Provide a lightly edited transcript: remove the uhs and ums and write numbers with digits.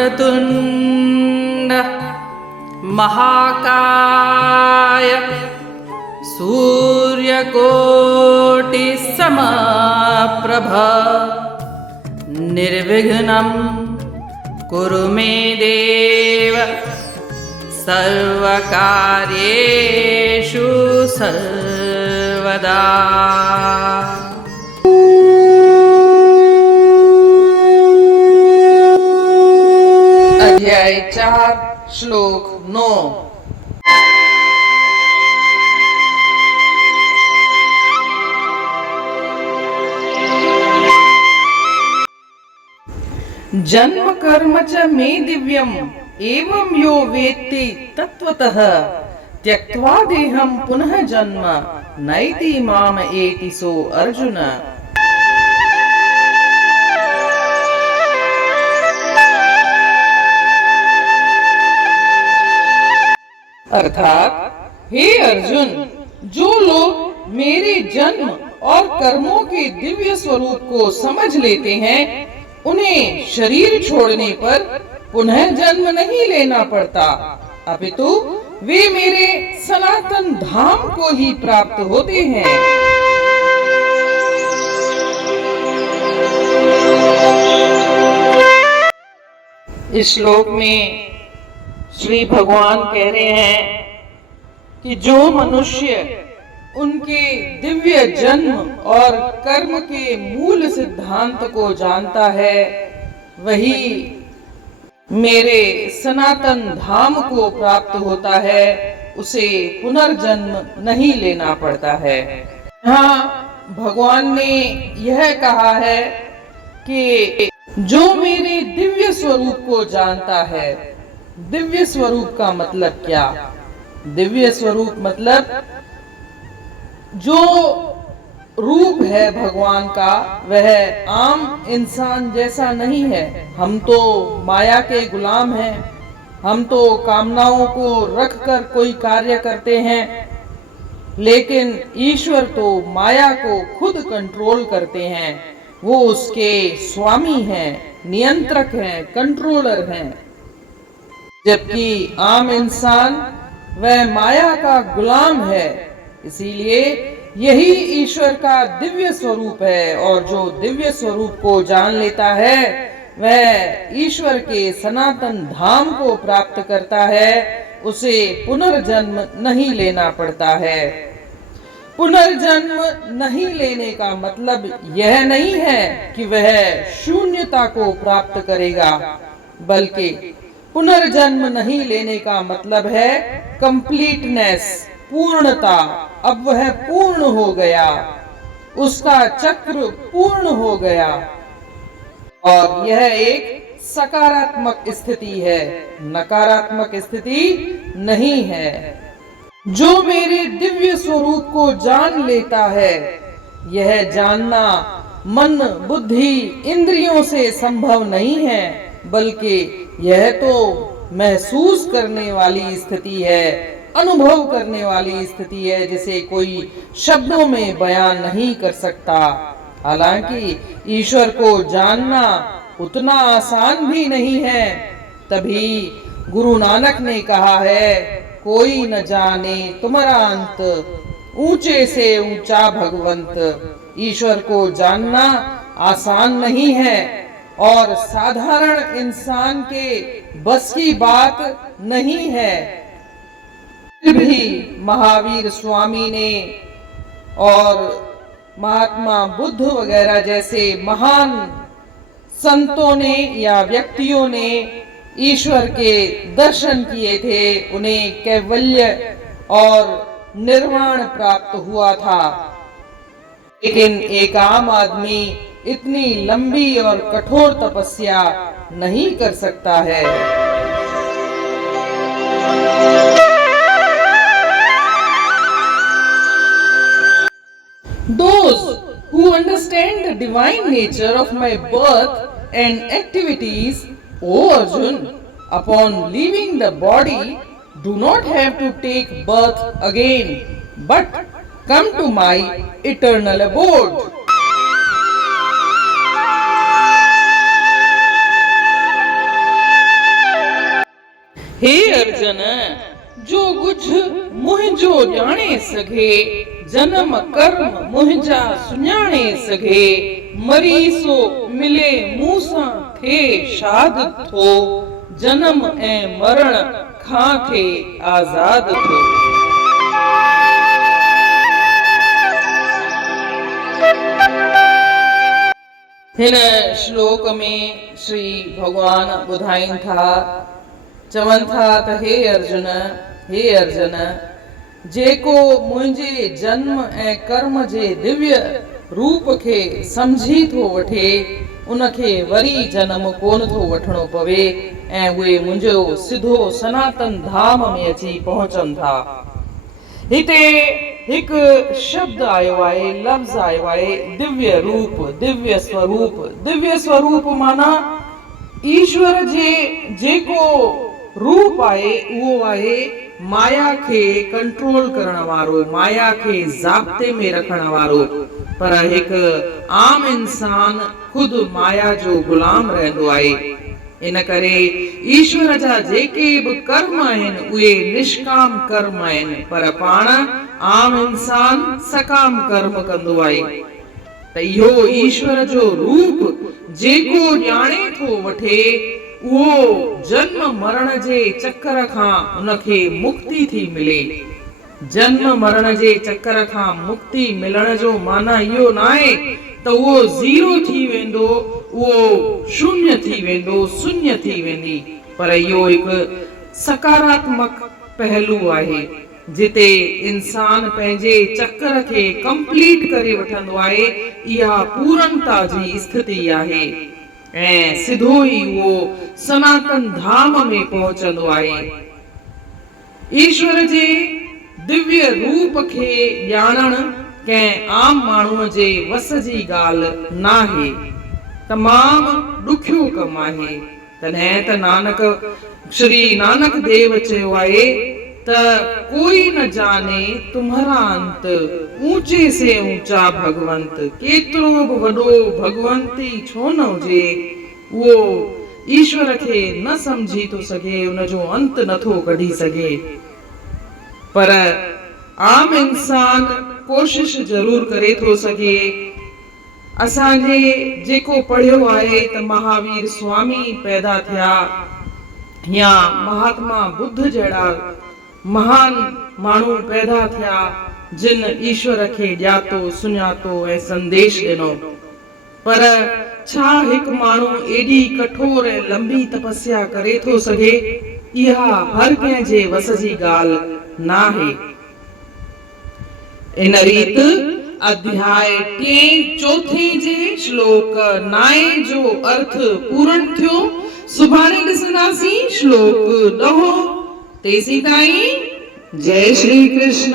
वक्रतुण्ड महाकाय सूर्यकोटिसमप्रभ निर्विघ्नं कुरु मे देव सर्वकार्येषु सर्वदा। अध्याय 4 श्लोक 9। जन्म कर्म च मे दिव्यम एवं यो वेत्ति तत्वतः त्यक्त्वा देहं पुनः जन्म नैति माम एति सो अर्जुन। अर्थात हे अर्जुन, जो लोग मेरे जन्म और कर्मों के दिव्य स्वरूप को समझ लेते हैं, उन्हें शरीर छोड़ने पर पुनः जन्म नहीं लेना पड़ता, अपितु वे मेरे सनातन धाम को ही प्राप्त होते हैं। इस श्लोक में श्री भगवान कह रहे हैं कि जो मनुष्य उनके दिव्य जन्म और कर्म के मूल सिद्धांत को जानता है, वही मेरे सनातन धाम को प्राप्त होता है, उसे पुनर्जन्म नहीं लेना पड़ता है। हाँ, भगवान ने यह कहा है कि जो मेरे दिव्य स्वरूप को जानता है। दिव्य स्वरूप का मतलब क्या? दिव्य स्वरूप मतलब जो रूप है भगवान का, वह आम इंसान जैसा नहीं है। हम तो माया के गुलाम हैं, हम तो कामनाओं को रखकर कोई कार्य करते हैं, लेकिन ईश्वर तो माया को खुद कंट्रोल करते हैं। वो उसके स्वामी हैं, नियंत्रक हैं, कंट्रोलर हैं। जबकि आम इंसान वह माया का गुलाम है। इसीलिए यही ईश्वर का दिव्य स्वरूप है, और जो दिव्य स्वरूप को जान लेता है, वह ईश्वर के सनातन धाम को प्राप्त करता है। उसे पुनर्जन्म नहीं लेना पड़ता है। पुनर्जन्म नहीं लेने का मतलब यह नहीं है कि वह शून्यता को प्राप्त करेगा, बल्कि पुनर्जन्म नहीं लेने का मतलब है कंप्लीटनेस, पूर्णता। अब वह पूर्ण हो गया, उसका चक्र पूर्ण हो गया, और यह एक सकारात्मक स्थिति है, नकारात्मक स्थिति नहीं है। जो मेरे दिव्य स्वरूप को जान लेता है, यह जानना मन, बुद्धि, इंद्रियों से संभव नहीं है, बल्कि यह तो महसूस करने वाली स्थिति है, अनुभव करने वाली स्थिति है, जिसे कोई शब्दों में बयान नहीं कर सकता। हालांकि ईश्वर को जानना उतना आसान भी नहीं है। तभी गुरु नानक ने कहा है, कोई न जाने तुम्हारा अंत, ऊंचे से ऊंचा भगवंत। ईश्वर को जानना आसान नहीं है और साधारण इंसान के बस की बात नहीं है। फिर भी महावीर स्वामी ने और महात्मा बुद्ध वगैरह जैसे महान संतों ने या व्यक्तियों ने ईश्वर के दर्शन किए थे, उन्हें कैवल्य और निर्वाण प्राप्त हुआ था। लेकिन एक आम आदमी इतनी लंबी और कठोर तपस्या नहीं कर सकता है। Those who understand the divine nature of my birth and activities, O Arjun, upon leaving the body, do not have to take birth again, but come to my eternal abode. हे अर्जन, जो कुछ मुंहिंजो ॼाणे सघे, जन्म कर्म मुंहिंजा सुञाणे सघे, मरी सो मिले मूं सां थे शाद थो, जन्म ऐं मरण खां थे आज़ाद थो। हिन श्लोक में श्री भगवान ॿुधाइनि था, चवनि था त हे अर्जुन, जेको मुंहिंजे जन्म ऐं कर्म जे दिव्य रूप खे समझी थो वठे, उनखे वरी जन्म कोन थो वठणो पवे ऐं उहे मुंहिंजो सिधो सनातन धाम में अची पहुचनि था। हिते हिकु शब्द आयो आहे, लफ़्ज़ आयो आहे, दिव्य रूप, दिव्य स्वरूप। दिव्य स्वरूप माना ईश्वर जे जेको रूप आहे उहो आहे माया खे कंट्रोल करण वारो, माया खे ज़ाब्ते में रखण वारो। पर हिकु आम इंसान खुद माया जो गुलाम रहंदो आहे। इन करे ईश्वर जा जेके बि कर्म आहिनि उहे निष्काम कर्म आहिनि, पर पाण आम इंसान सकाम कर्म कंदो आहे। त इहो ईश्वर जो रूप जेको ॼाणे थो वठे, उहो जन्म मरण जे चक्कर खां उनखे मुक्ति थी मिले। जन्म मरण जे चक्कर खां मुक्ति मिलण जो माना इहो न आहे त उहो ज़ीरो थी वेंदो, उहो शून्य थी वेंदो, शून्य थी वेंदी, पर इहो हिकु सकारात्मक पहलू आहे जिते इंसान पंहिंजे चक्कर खे कंप्लीट करे वठंदो आहे। इहा पूर्णता जी स्थिति आहे ऐं सिधो ई उहो सनातन धाम में पहुचंदो आहे। ईश्वर जे दिव्य रूप खे ॼाणण कंहिं आम माण्हूअ जे वस जी ॻाल्हि नाहे, तमामु ॾुखियो कमु आहे। तॾहिं त नानक श्री नानक देव चयो आहे त कोई न जाने तुम्हारा अंत, ऊंचे से ऊंचा भगवंत। केतिरो बि वॾो भगवंती छो न हुजे, उहो ईश्वर खे न समझी थो सघे, उनजो अंत नथो कढी सघे। पर आम इंसान कोशिश ज़रूर करे थो सघे। असांजे जेको पढ़ियो आहे त महावीर स्वामी पैदा थिया या महात्मा बुद्ध जहिड़ा महान माण्हू पैदा थिया जिन ईश्वर खे ॼातो, सुञातो ऐं संदेश ॾिनो। पर छा हिकु माण्हू एॾी कठोर ऐं लंबी तपस्या करे थो सघे? इहा हर कंहिंजे वस जी ॻाल्हि नाहे। इन रीत अध्याय 3 जे श्लोक 9 जो अर्थ पूर्ण थियो। सुभाणे ॾिसंदासीं श्लोक 10। तेसीं ताईं जय श्री कृष्ण।